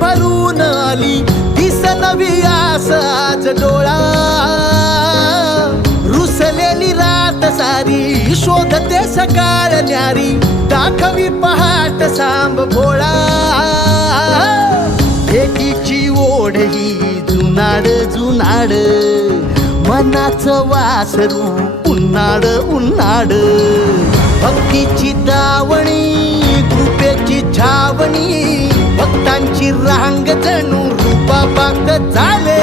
भरून आली दिस नवी आस आज डोळा रुसलेली रात सारी शोधते सकाळ न्यारी दाखवी पहाट सांब भोळा भेटीची ओढ ही जुनाड जुनाड मनाचं वासरू उन्हाड उन्हाड भक्तीची दावणी कृपेची छावणी भक्तांची रांग जणू रूपाबाग झाले